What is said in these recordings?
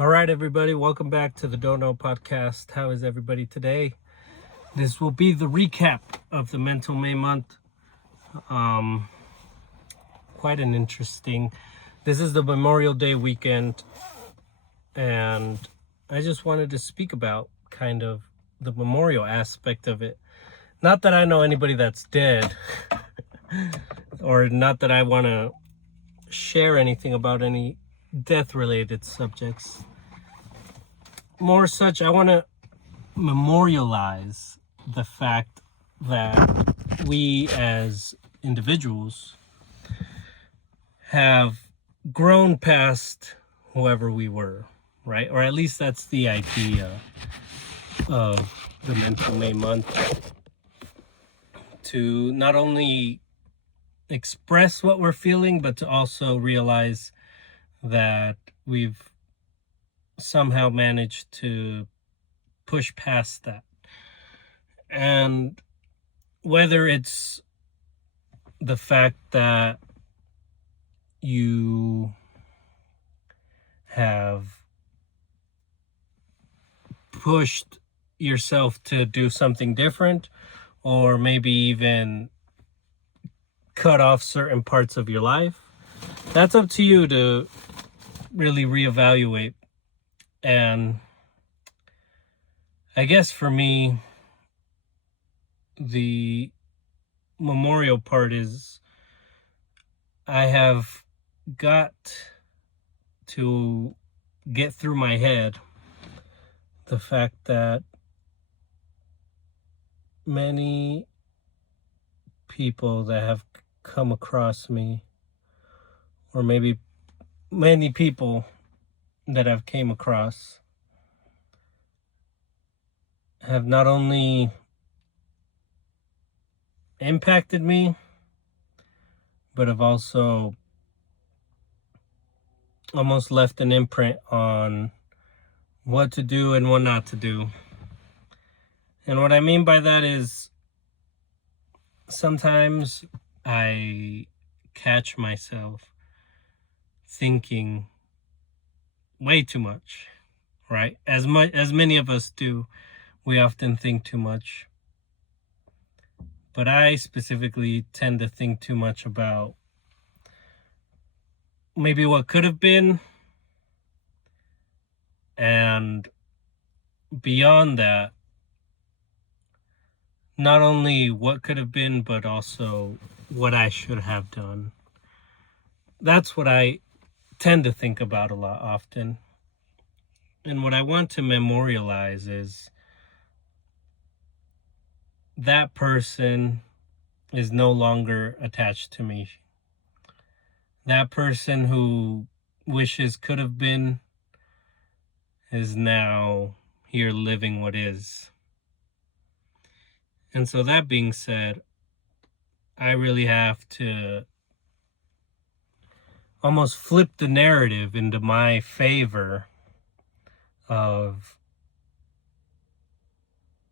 All right, everybody, welcome back to the Don't Know podcast. How is everybody today? This will be the recap of the Mental May month. Quite an interesting. This is the Memorial Day weekend, and I just wanted to speak about kind of the memorial aspect of it. Not that I know anybody that's dead, or not that I want to share anything about any death-related subjects. More such, I want to memorialize the fact that we as individuals have grown past whoever we were, right? Or at least that's the idea of the Mental May month, to not only express what we're feeling, but to also realize that we've somehow managed to push past that. And whether it's the fact that you have pushed yourself to do something different, or maybe even cut off certain parts of your life, that's up to you to really reevaluate. And I guess for me, the memorial part is I have got to get through my head the fact that many people that have come across me, or maybe many people that I've came across, have not only impacted me, but have also almost left an imprint on what to do and what not to do. And what I mean by that is sometimes I catch myself thinking way too much, right? As many of us do, we often think too much. But I specifically tend to think too much about maybe what could have been, and beyond that, not only what could have been, but also what I should have done. That's what I tend to think about a lot often. And what I want to memorialize is that person is no longer attached to me. That person who wishes could have been is now here living what is. And so that being said, I really have to almost flip the narrative into my favor of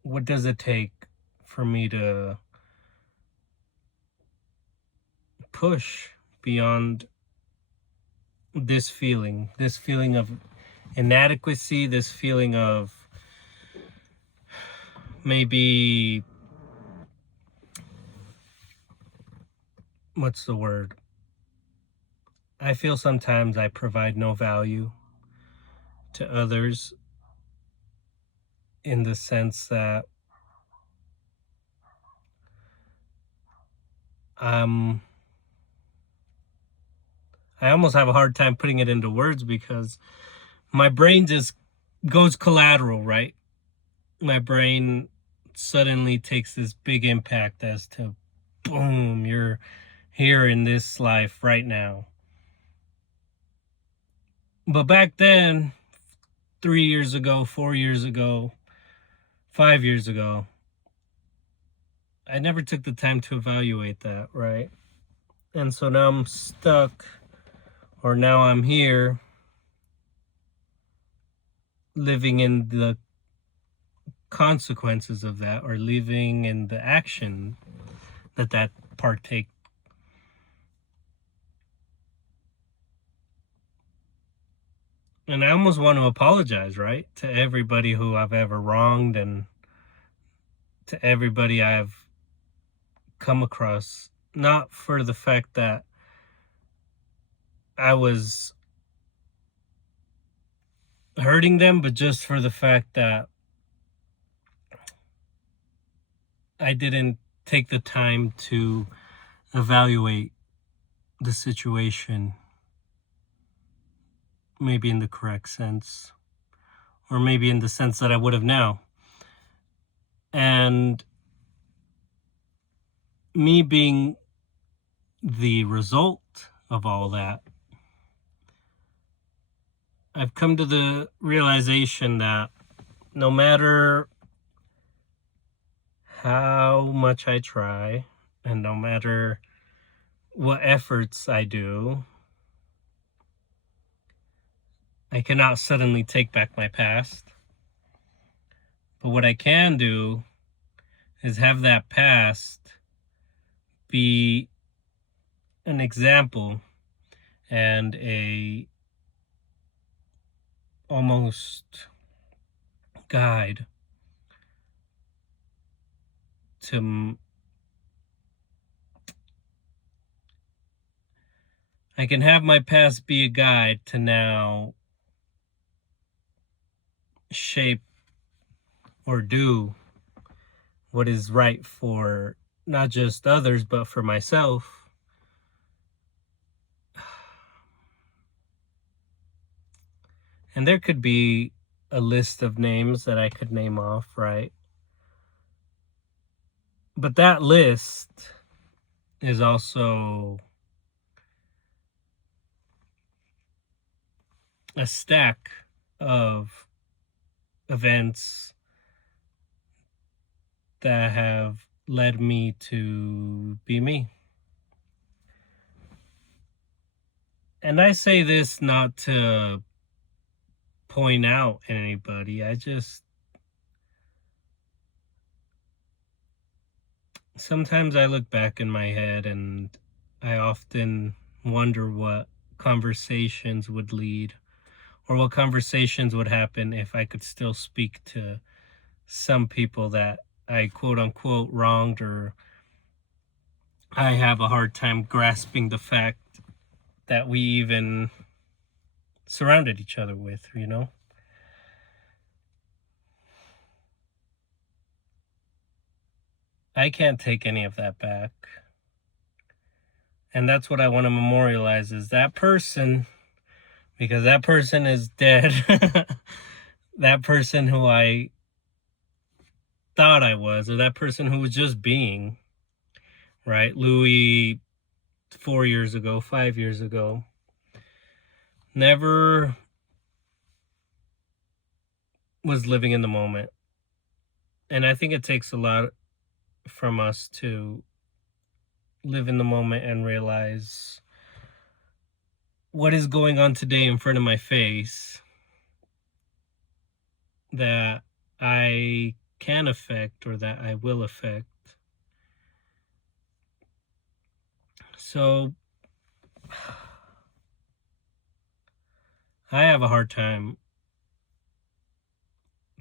what does it take for me to push beyond this feeling of inadequacy, this feeling of maybe, what's the word? I feel sometimes I provide no value to others, in the sense that I almost have a hard time putting it into words, because my brain just goes collateral, right? My brain suddenly takes this big impact as to, boom, you're here in this life right now. But back then, 3 years ago, 4 years ago, 5 years ago, I never took the time to evaluate that, right? And so now I'm stuck, or now I'm here, living in the consequences of that, or living in the action that partake. And I almost want to apologize, right? To everybody who I've ever wronged and to everybody I've come across. Not for the fact that I was hurting them, but just for the fact that I didn't take the time to evaluate the situation, maybe in the correct sense, or maybe in the sense that I would have now. And me being the result of all that, I've come to the realization that no matter how much I try, and no matter what efforts I do, I cannot suddenly take back my past. But what I can do is have that past be an example and a almost guide to I can have my past be a guide to now shape or do what is right for not just others, but for myself. And there could be a list of names that I could name off, right? But that list is also a stack of events that have led me to be me. And I say this not to point out anybody. Sometimes I look back in my head and I often wonder what conversations would lead or what conversations would happen if I could still speak to some people that I quote unquote wronged, or I have a hard time grasping the fact that we even surrounded each other with, you know? I can't take any of that back. And that's what I want to memorialize is that person, because that person is dead. That person who I thought I was, or that person who was just being, right? Louis 4 years ago, 5 years ago, never was living in the moment. And I think it takes a lot from us to live in the moment and realize what is going on today in front of my face that I can affect or that I will affect. So I have a hard time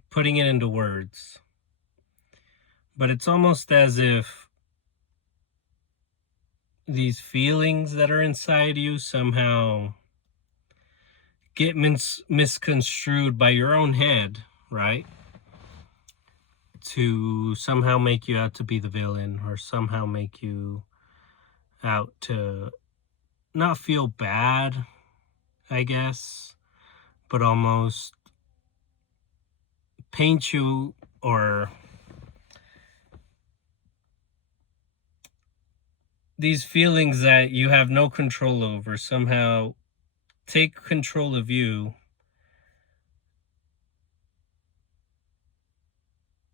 putting it into words, but it's almost as if these feelings that are inside you somehow get misconstrued by your own head, right? To somehow make you out to be the villain, or somehow make you out to not feel bad, I guess, but almost paint you, or these feelings that you have no control over somehow take control of you.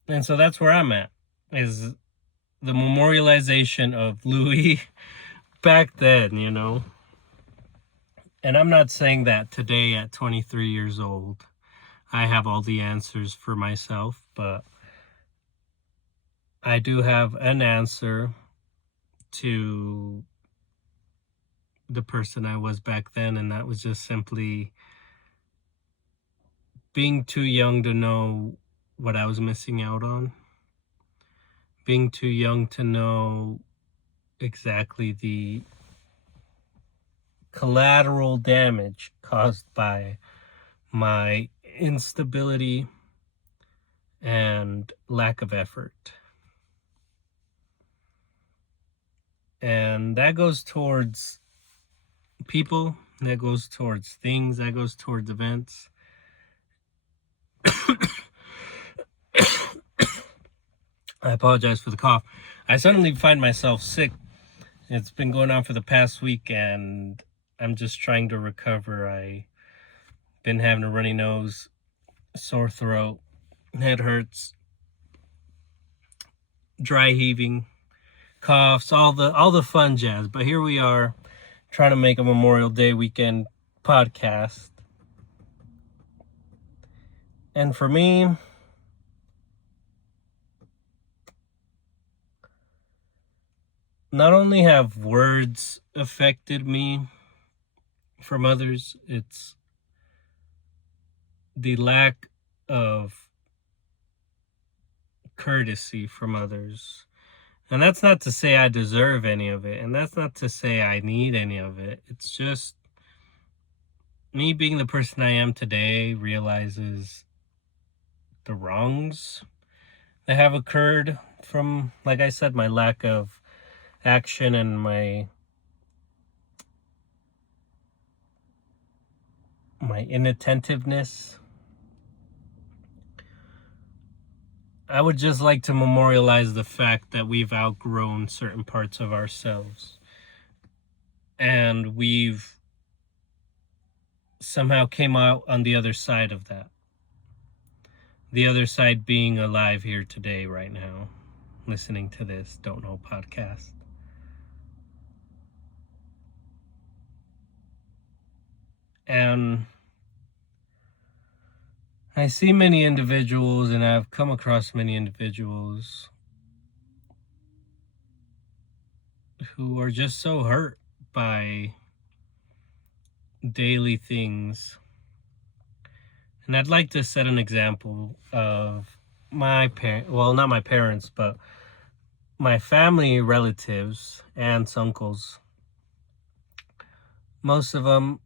And so that's where I'm at, is the memorialization of Louis back then, you know. And I'm not saying that today at 23 years old I have all the answers for myself, but I do have an answer to the person I was back then, and that was just simply being too young to know what I was missing out on, being too young to know exactly the collateral damage caused by my instability and lack of effort. And that goes towards people, that goes towards things, that goes towards events. I apologize for the cough. I suddenly find myself sick. It's been going on for the past week, and I'm just trying to recover. I've been having a runny nose, sore throat, head hurts, dry heaving, coughs, all the fun jazz. But here we are, trying to make a Memorial Day weekend podcast. And for me, not only have words affected me from others, it's the lack of courtesy from others. And that's not to say I deserve any of it, and that's not to say I need any of it. It's just me being the person I am today realizes the wrongs that have occurred from, like I said, my lack of action and my inattentiveness. I would just like to memorialize the fact that we've outgrown certain parts of ourselves, and we've somehow came out on the other side of that. The other side being alive here today, right now, listening to this Don't Know podcast. And I see many individuals, and I've come across many individuals who are just so hurt by daily things. And I'd like to set an example of not my parents, but my family relatives, aunts, uncles. Most of them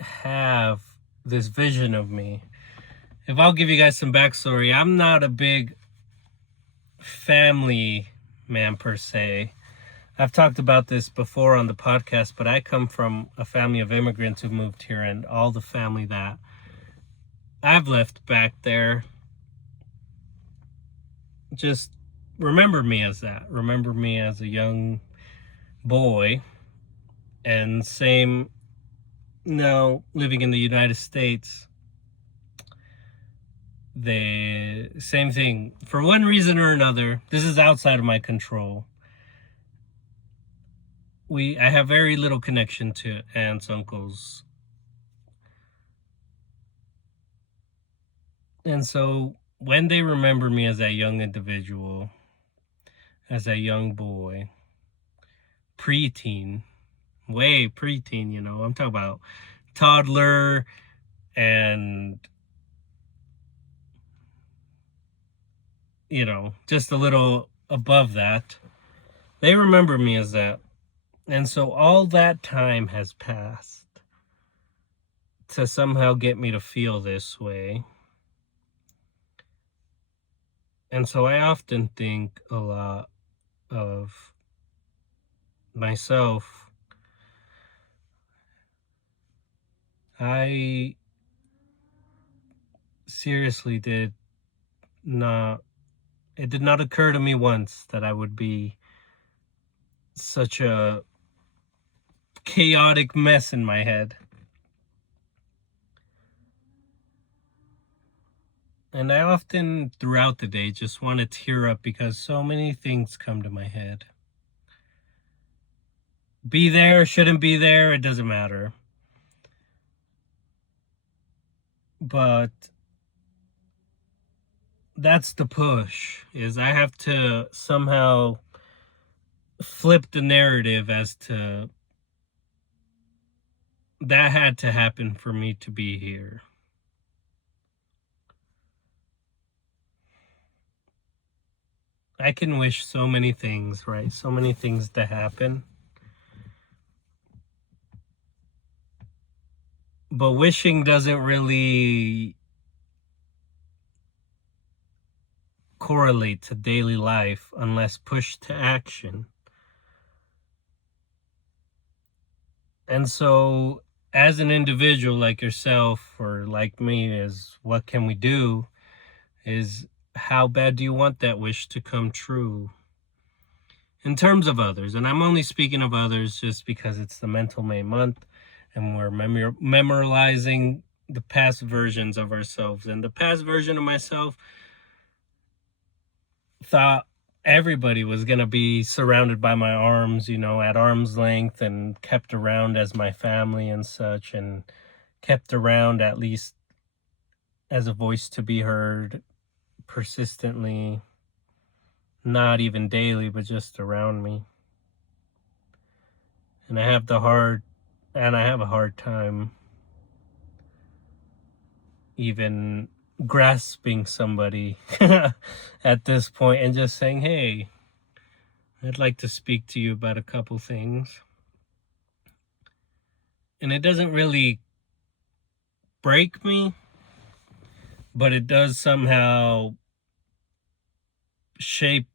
have this vision of me. If I'll give you guys some backstory, I'm not a big family man per se. I've talked about this before on the podcast, but I come from a family of immigrants who moved here, and all the family that I've left back there just remember me as that. Remember me as a young boy. And same now living in the United States, the same thing. For one reason or another, this is outside of my control. I have very little connection to aunts, uncles. And so when they remember me as a young individual, as a young boy, preteen, way preteen, I'm talking about toddler and, just a little above that. They remember me as that. And so all that time has passed to somehow get me to feel this way. And so I often think a lot of myself. I seriously it did not occur to me once that I would be such a chaotic mess in my head. And I often, throughout the day, just want to tear up because so many things come to my head. Be there, shouldn't be there, it doesn't matter. But that's the push, is I have to somehow flip the narrative as to that had to happen for me to be here. I can wish so many things, right? So many things to happen. But wishing doesn't really correlate to daily life unless pushed to action. And so, as an individual like yourself or like me, is what can we do? Is how bad do you want that wish to come true? In terms of others, and I'm only speaking of others just because it's the Mental May month and we're memorializing the past versions of ourselves. And the past version of myself thought everybody was going to be surrounded by my arms, at arm's length, and kept around as my family and such, and kept around at least as a voice to be heard persistently, not even daily, but just around me. And I have a hard time even grasping somebody at this point and just saying, hey, I'd like to speak to you about a couple things. And it doesn't really break me, but it does somehow shape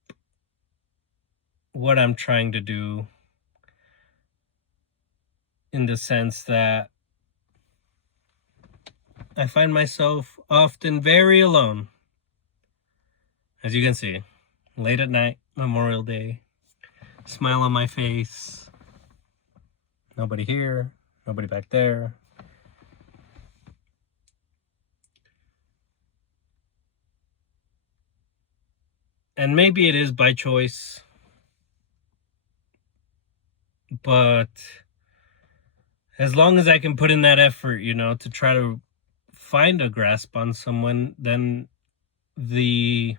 what I'm trying to do, in the sense that I find myself often very alone. As you can see, late at night, Memorial Day, smile on my face, nobody here, nobody back there. And maybe it is by choice, but as long as I can put in that effort, to try to find a grasp on someone, then the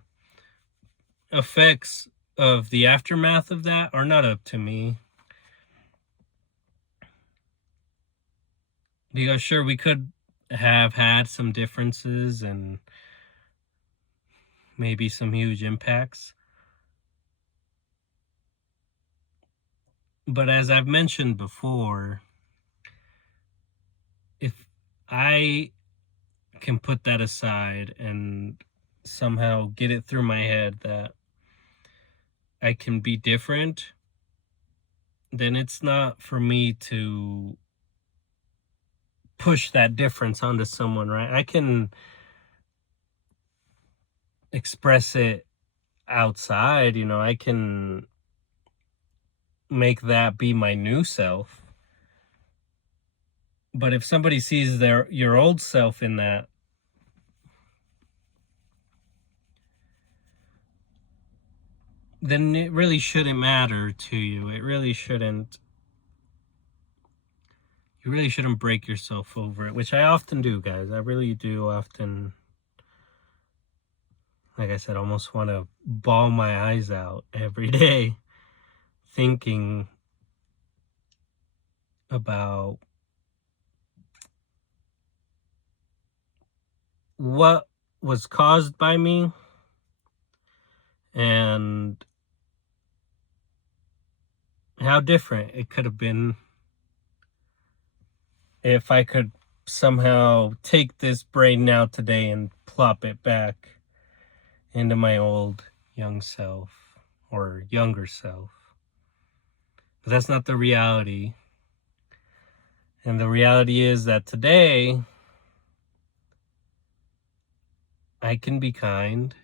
effects of the aftermath of that are not up to me. Because sure, we could have had some differences and maybe some huge impacts. But as I've mentioned before, if I can put that aside and somehow get it through my head that I can be different, then it's not for me to push that difference onto someone, right? I can express it outside, I can make that be my new self. But if somebody sees your old self in that, then it really shouldn't matter to you. It really shouldn't. You really shouldn't break yourself over it, which I often do, guys. I really do often, like I said, almost want to bawl my eyes out every day thinking about what was caused by me and how different it could have been if I could somehow take this brain now today and plop it back into my old young self or younger self. But that's not the reality. And the reality is that today I can be kind.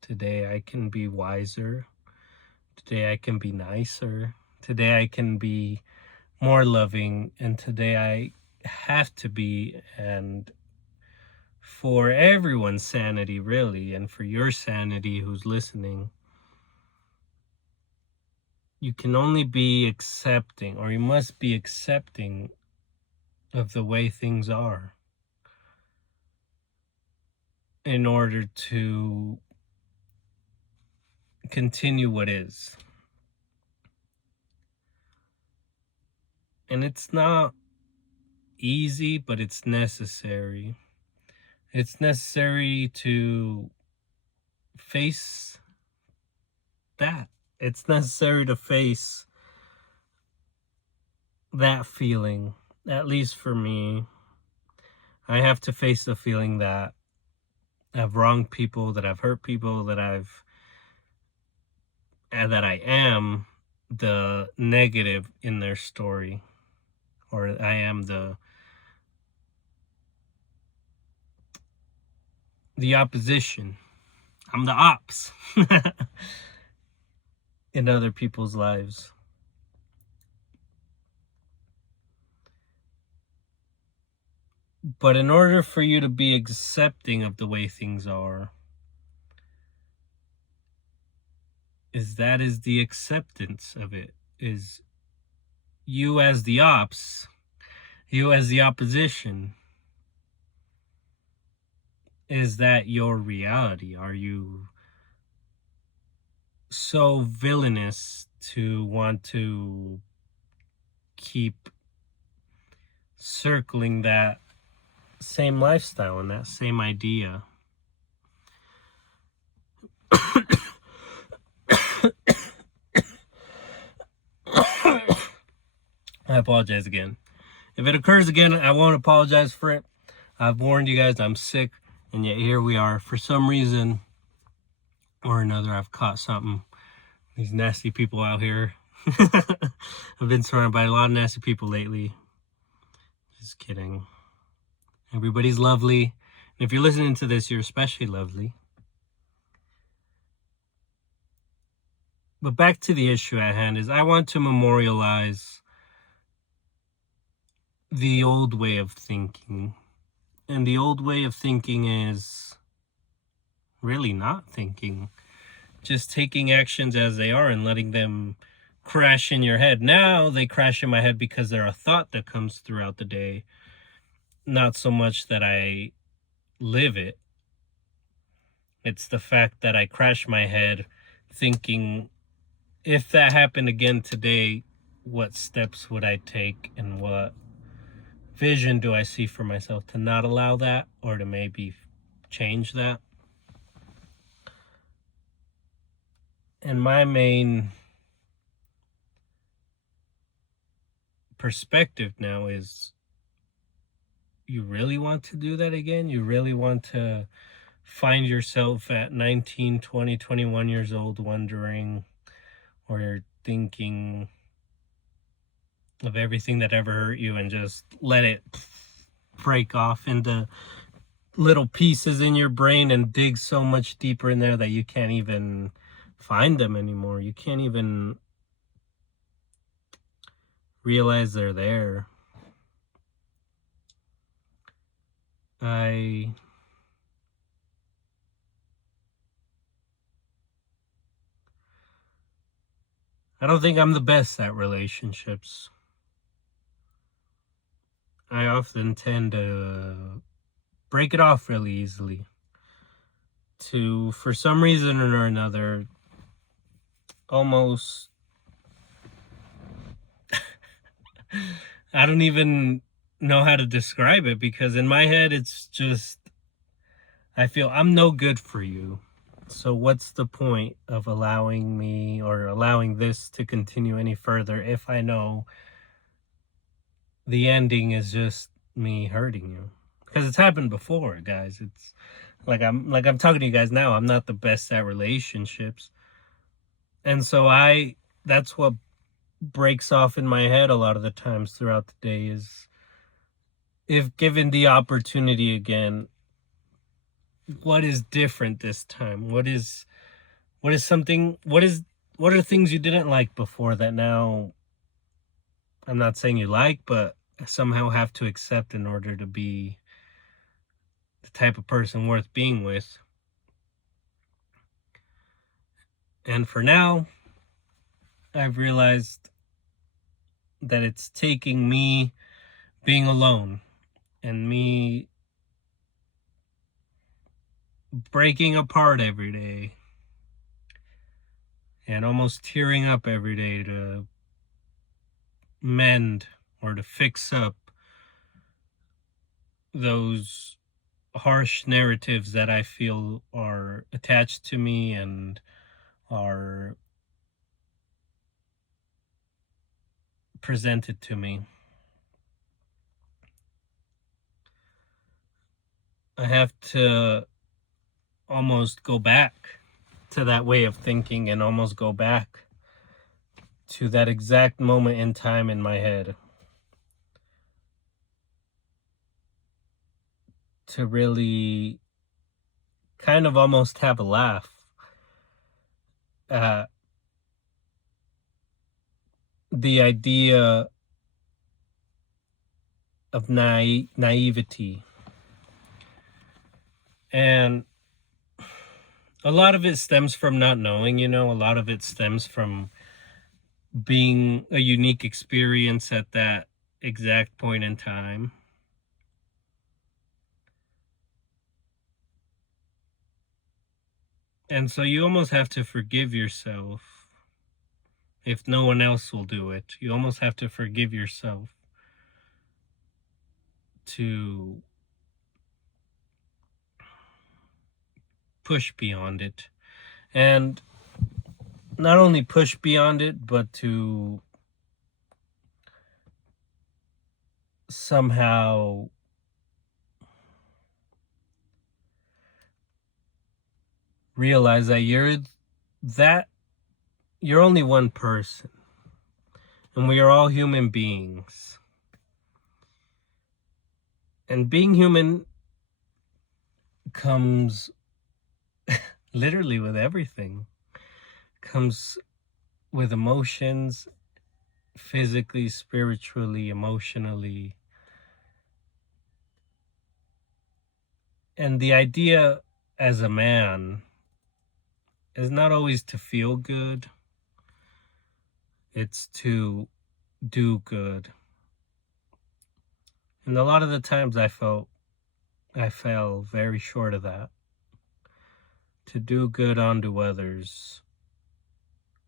Today I can be wiser. Today I can be nicer. Today I can be more loving. And today I have to be, and for everyone's sanity, really, and for your sanity who's listening, you can only be accepting, or you must be accepting of the way things are in order to continue what is. And it's not easy, but it's necessary. It's necessary to face that. It's necessary to face that feeling, at least for me. I have to face the feeling that I've wronged people, that I've hurt people, that I am the negative in their story, or I am the opposition. I'm the ops in other people's lives. But in order for you to be accepting of the way things are, that is the acceptance of it, is you as the ops, you as the opposition. Is that your reality? Are you so villainous to want to keep circling that same lifestyle and that same idea? I apologize again. If it occurs again, I won't apologize for it. I've warned you guys I'm sick, and yet here we are. For some reason or another, I've caught something. These nasty people out here. I've been surrounded by a lot of nasty people lately. Just kidding. Everybody's lovely. And if you're listening to this, you're especially lovely. But back to the issue at hand is I want to memorialize the old way of thinking. And the old way of thinking is really not thinking. Just taking actions as they are and letting them crash in your head. Now they crash in my head because they're a thought that comes throughout the day. Not so much that I live it. It's the fact that I crash my head thinking, if that happened again today, what steps would I take and what vision do I see for myself to not allow that or to maybe change that? And my main perspective now is, you really want to do that again? You really want to find yourself at 19, 20, 21 years old wondering or thinking of everything that ever hurt you and just let it break off into little pieces in your brain and dig so much deeper in there that you can't even find them anymore? You can't even realize they're there. I don't think I'm the best at relationships. I often tend to break it off really easily. To, for some reason or another, almost, I don't even know how to describe it, because in my head it's just, I feel I'm no good for you. So what's the point of allowing me or allowing this to continue any further if I know the ending is just me hurting you? Because it's happened before, guys. It's I'm talking to you guys now. I'm not the best at relationships. And so that's what breaks off in my head a lot of the times throughout the day is, if given the opportunity again, what is different this time? What are things you didn't like before that now, I'm not saying you like, but somehow have to accept in order to be the type of person worth being with? And for now, I've realized that it's taking me being alone and me breaking apart every day and almost tearing up every day to mend or to fix up those harsh narratives that I feel are attached to me and are presented to me. I have to almost go back to that way of thinking and almost go back to that exact moment in time in my head to really kind of almost have a laugh at the idea of naivety. And a lot of it stems from not knowing, a lot of it stems from being a unique experience at that exact point in time. And so you almost have to forgive yourself if no one else will do it. You almost have to forgive yourself to push beyond it. And not only push beyond it, but to somehow realize that you're only one person, and we are all human beings. And being human comes literally with everything. Comes with emotions, physically, spiritually, emotionally. And the idea as a man is not always to feel good. It's to do good. And a lot of the times I fell very short of that. To do good unto others,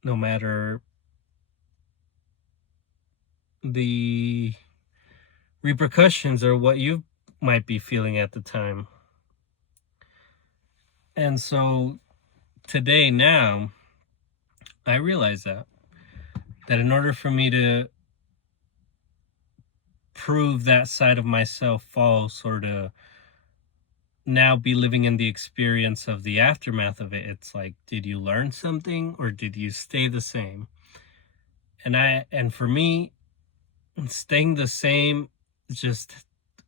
no matter the repercussions or what you might be feeling at the time. And so today, now, I realize that in order for me to prove that side of myself false, or to now be living in the experience of the aftermath of it, it's like, did you learn something or did you stay the same? And for me, staying the same,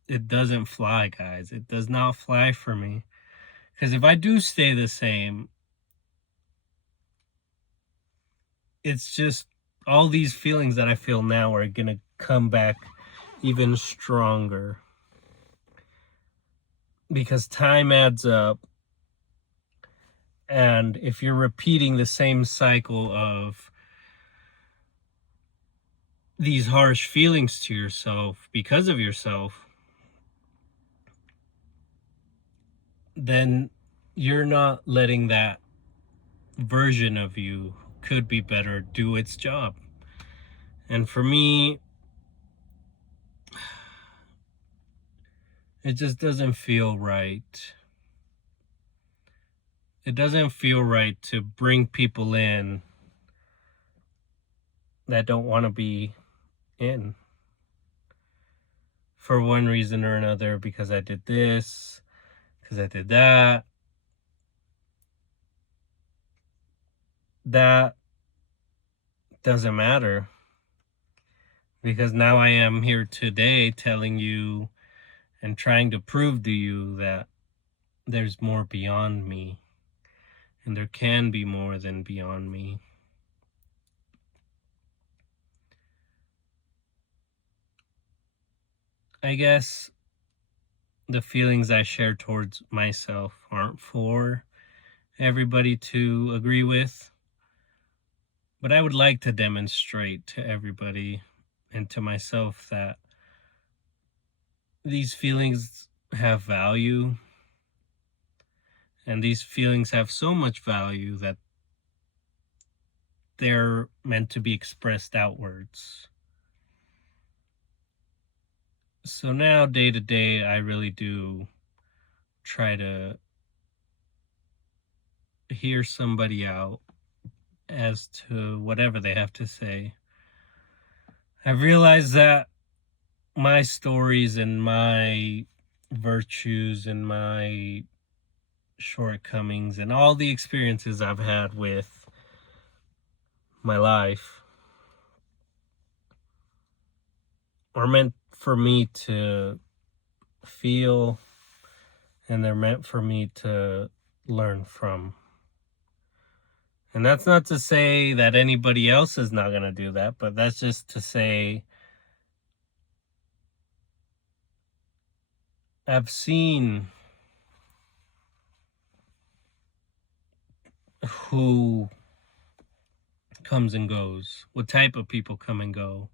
it doesn't fly, guys. It does not fly for me. Because if I do stay the same, it's just all these feelings that I feel now are going to come back even stronger. Because time adds up. And if you're repeating the same cycle of these harsh feelings to yourself because of yourself, then you're not letting that version of you could be better do its job. And for me, it just doesn't feel right. It doesn't feel right to bring people in that don't want to be in for one reason or another, because I did this, because I did that. That doesn't matter, because now I am here today telling you and trying to prove to you that there's more beyond me, and there can be more than beyond me. I guess the feelings I share towards myself aren't for everybody to agree with, but I would like to demonstrate to everybody and to myself that these feelings have value, and these feelings have so much value that they're meant to be expressed outwards. So now, day to day, I really do try to hear somebody out as to whatever they have to say. I've realized that my stories and my virtues and my shortcomings and all the experiences I've had with my life are meant for me to feel, and they're meant for me to learn from. And that's not to say that anybody else is not going to do that, but that's just to say I've seen who comes and goes, what type of people come and go.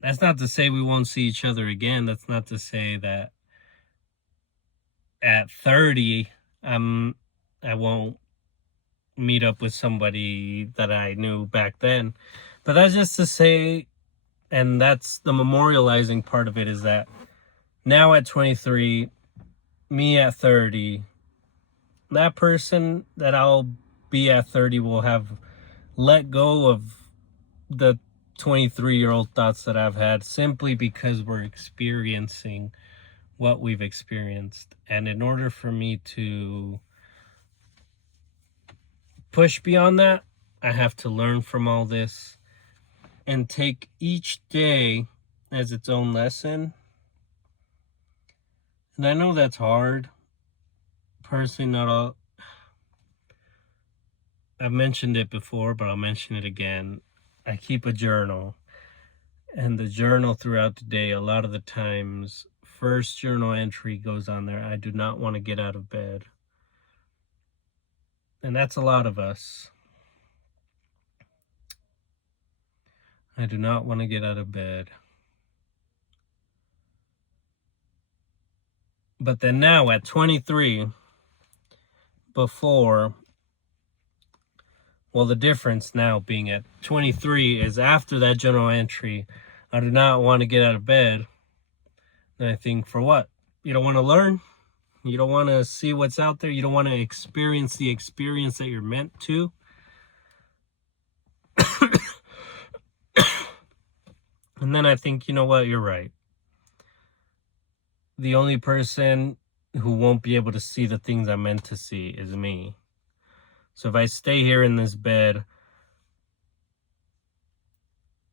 That's not to say we won't see each other again. That's not to say that at 30, I won't meet up with somebody that I knew back then. But that's just to say, and that's the memorializing part of it, is that now at 23, me at 30, that person that I'll be at 30 will have let go of the 23-year-old thoughts that I've had, simply because we're experiencing what we've experienced. And in order for me to push beyond that, I have to learn from all this and take each day as its own lesson. And I know that's hard. Personally, not all. I've mentioned it before, but I'll mention it again. I keep a journal. And the journal throughout the day, a lot of the times, first journal entry goes on there: I do not want to get out of bed. And that's a lot of us. I do not want to get out of bed. But then now at 23, before, well, the difference now being at 23 is after that journal entry, I do not want to get out of bed. And I think, for what? You don't want to learn? You don't want to see what's out there? You don't want to experience the experience that you're meant to? And then I think, you know what? You're right. The only person who won't be able to see the things I'm meant to see is me. So if I stay here in this bed,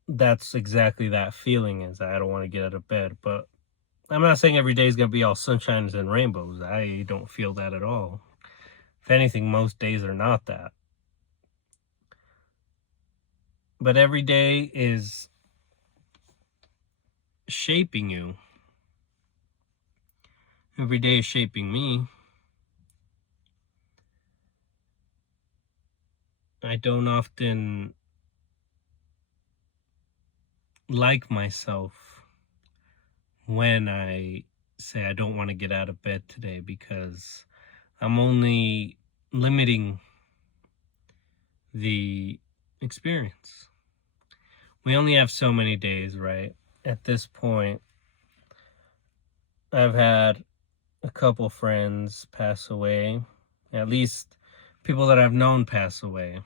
that's exactly that feeling, is I don't want to get out of bed. But I'm not saying every day is going to be all sunshines and rainbows. I don't feel that at all. If anything, most days are not that. But every day is shaping you. Every day is shaping me. I don't often like myself when I say I don't want to get out of bed today, because I'm only limiting the experience. We only have so many days, right? At this point, I've had a couple friends pass away, at least people that I've known pass away.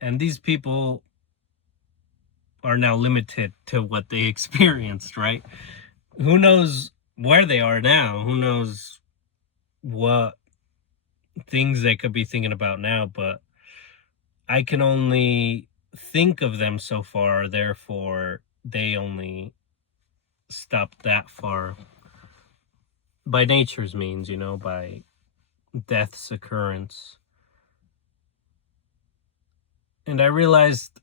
And these people are now limited to what they experienced, right? Who knows where they are now? Who knows what things they could be thinking about now? But I can only think of them so far, therefore they only stopped that far by nature's means, by death's occurrence. And I realized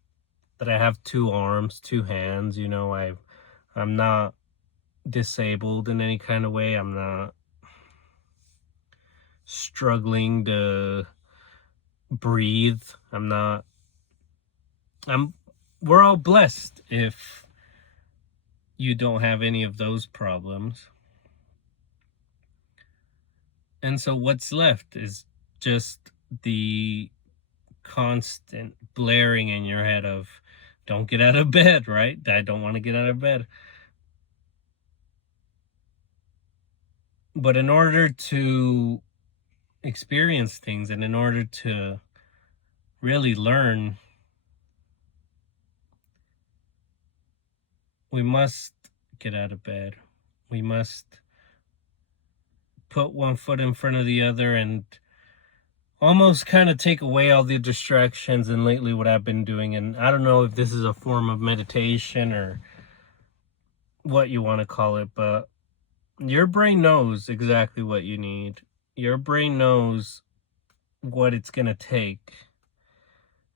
that I have 2 arms, 2 hands. I'm not disabled in any kind of way. I'm not struggling to breathe. We're all blessed if you don't have any of those problems. And so what's left is just the constant blaring in your head of, don't get out of bed, right? I don't want to get out of bed. But in order to experience things and in order to really learn, we must get out of bed. We must put one foot in front of the other and almost kind of take away all the distractions. And lately what I've been doing, and I don't know if this is a form of meditation or what you want to call it, but your brain knows exactly what you need. Your brain knows what it's going to take.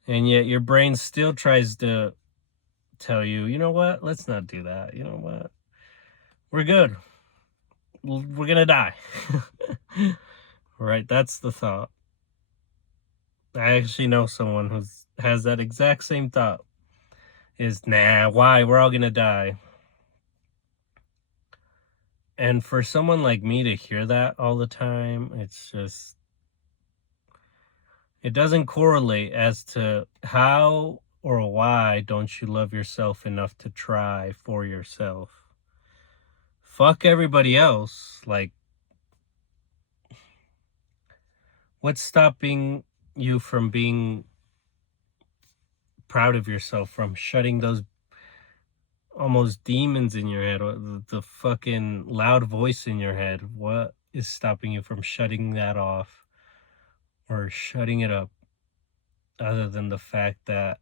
And yet your brain still tries to tell you, you know what, let's not do that. You know what, we're good. We're going to die. Right? That's the thought. I actually know someone who has that exact same thought. Is, nah, why? We're all going to die. And for someone like me to hear that all the time, it's just, it doesn't correlate as to how or why don't you love yourself enough to try for yourself. Fuck everybody else. Like, what's stopping you from being proud of yourself, from shutting those almost demons in your head, or the fucking loud voice in your head? What is stopping you from shutting that off or shutting it up, other than the fact that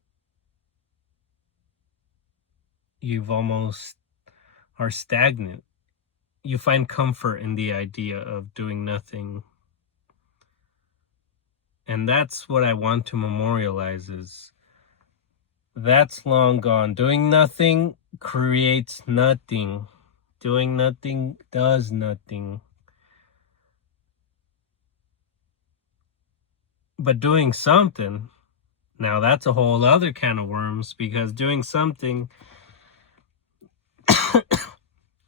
you've almost are stagnant? You find comfort in the idea of doing nothing. And that's what I want to memorialize, is that's long gone. Doing nothing creates nothing. Doing nothing does nothing. But doing something, now that's a whole other can of worms, because doing something,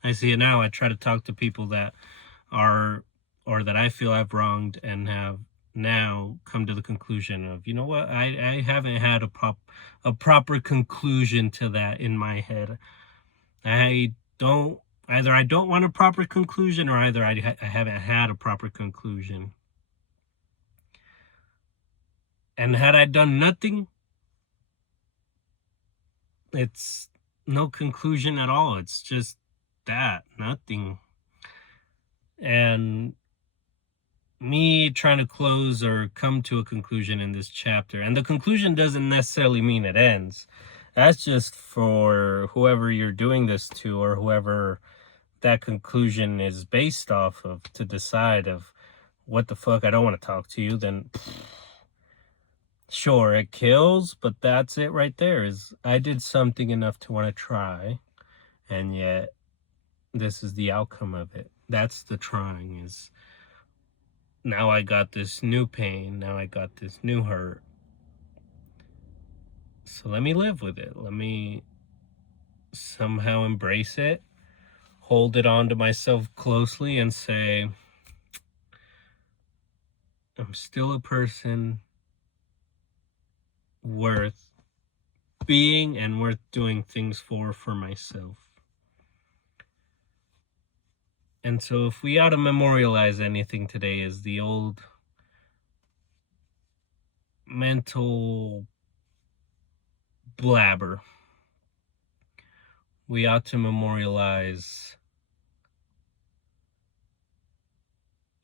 I see it now. I try to talk to people that are, or that I feel I've wronged, and have now come to the conclusion of, you know what, I haven't had a proper conclusion to that in my head. I don't want a proper conclusion, or either I haven't had a proper conclusion. And had I done nothing, it's no conclusion at all. It's just that, nothing. And me trying to close or come to a conclusion in this chapter, and the conclusion doesn't necessarily mean it ends. That's just for whoever you're doing this to, or whoever that conclusion is based off of, to decide of, what the fuck, I don't want to talk to you, then sure, it kills, but that's it right there. Is, I did something enough to want to try, and yet this is the outcome of it. That's the trying, is now I got this new pain, now I got this new hurt. So let me live with it. Let me somehow embrace it, hold it onto myself closely, and say, I'm still a person worth being and worth doing things for myself. And so if we ought to memorialize anything today, is the old mental blabber. We ought to memorialize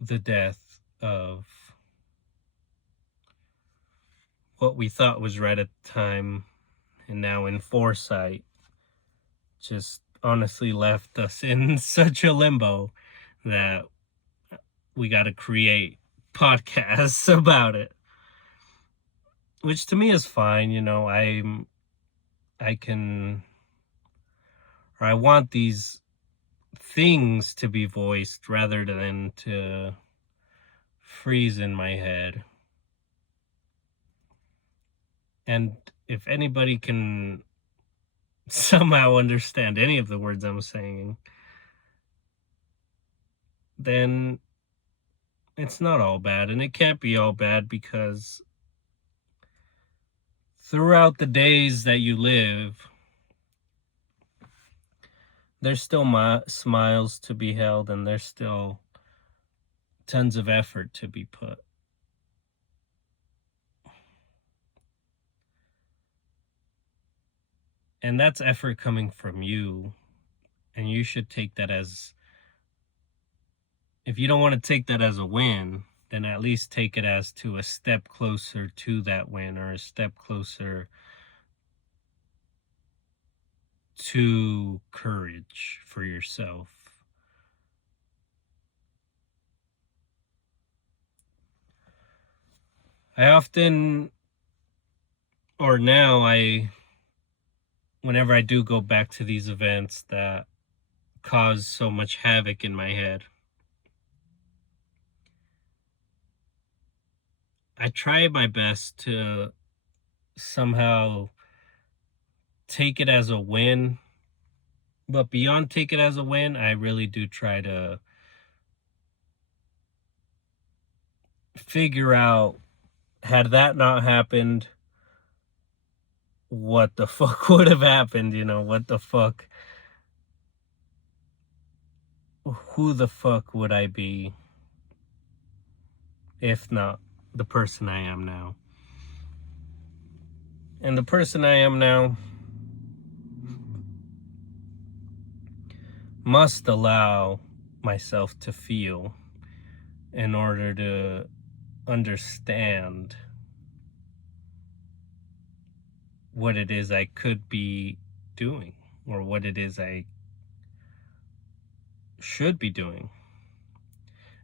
the death of what we thought was right at the time, and now in foresight just honestly left us in such a limbo that we got to create podcasts about it, which to me is fine. You know, I want these things to be voiced rather than to freeze in my head. And if anybody can somehow understand any of the words I'm saying, then it's not all bad. And it can't be all bad, because throughout the days that you live, there's still smiles to be held, and there's still tons of effort to be put. And that's effort coming from you. And you should take that as, if you don't want to take that as a win, then at least take it as to a step closer to that win, or a step closer to courage for yourself. I often, or now whenever I do go back to these events that cause so much havoc in my head, I try my best to somehow take it as a win. But beyond take it as a win, I really do try to figure out, had that not happened, what the fuck would have happened? What the fuck? Who the fuck would I be if not the person I am now? And the person I am now must allow myself to feel in order to understand what it is I could be doing, or what it is I should be doing.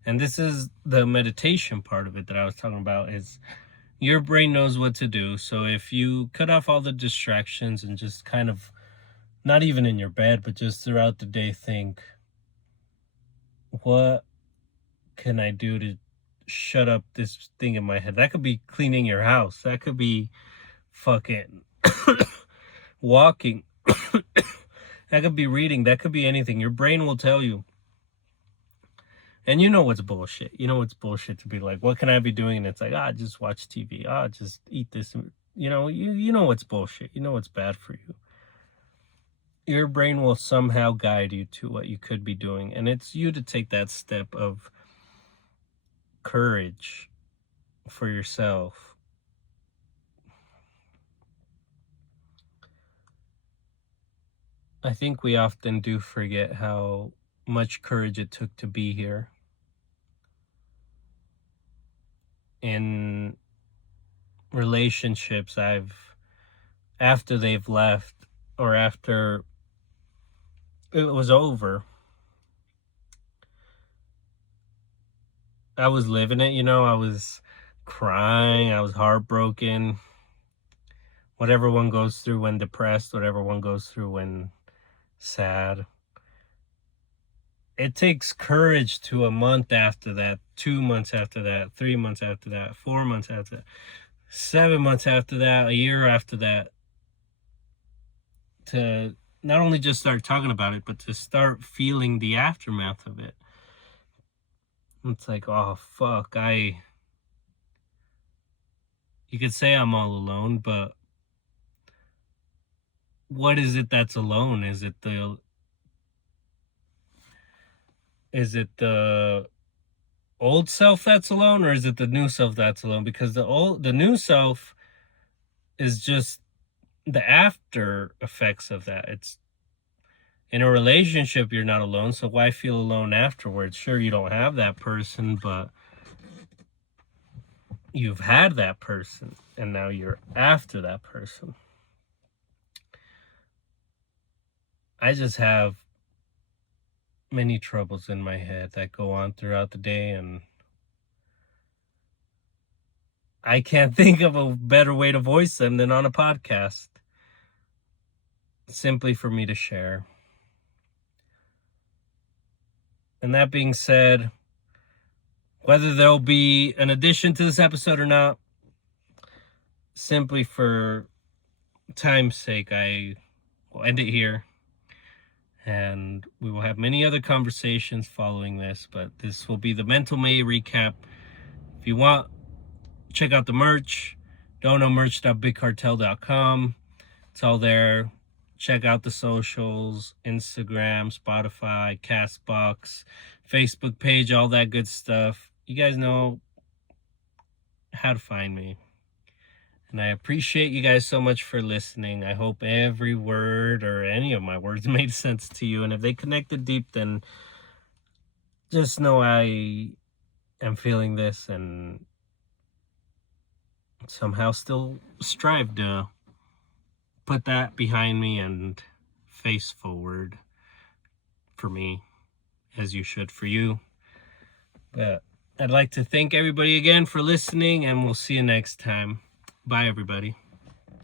And this is the meditation part of it that I was talking about, is your brain knows what to do. So if you cut off all the distractions and just kind of, not even in your bed, but just throughout the day, think, what can I do to shut up this thing in my head? That could be cleaning your house. That could be fucking walking. That could be reading. That could be anything. Your brain will tell you. And you know what's bullshit. You know what's bullshit to be like, what can I be doing? And it's like, just watch TV. Just eat this. You know what's bullshit. You know what's bad for you. Your brain will somehow guide you to what you could be doing. And it's you to take that step of courage for yourself. I think we often do forget how much courage it took to be here. In relationships after they've left, or after it was over, I was living it, I was crying, I was heartbroken. What everyone goes through when depressed, what everyone goes through when sad. It takes courage to a month after that, 2 months after that, 3 months after that, 4 months after that, 7 months after that, a year after that, to not only just start talking about it, but to start feeling the aftermath of it. It's like, oh, fuck, you could say I'm all alone, but what is it that's alone? Is it the old self that's alone, or is it the new self that's alone? Because the new self is just the after effects of that. It's in a relationship, you're not alone, so why feel alone afterwards? Sure, you don't have that person, but you've had that person, and now you're after that person. I just have many troubles in my head that go on throughout the day, and I can't think of a better way to voice them than on a podcast, simply for me to share. And that being said, whether there'll be an addition to this episode or not, simply for time's sake, I will end it here. And we will have many other conversations following this, but this will be the Mental May recap. If you want, check out the merch, donomerch.bigcartel.com. It's all there. Check out the socials, Instagram, Spotify, Castbox, Facebook page, all that good stuff. you guys know how to find me. And I appreciate you guys so much for listening. I hope every word or any of my words made sense to you. And if they connected deep, then just know I am feeling this and somehow still strive to put that behind me and face forward for me, as you should for you. But I'd like to thank everybody again for listening, and we'll see you next time. Bye, everybody.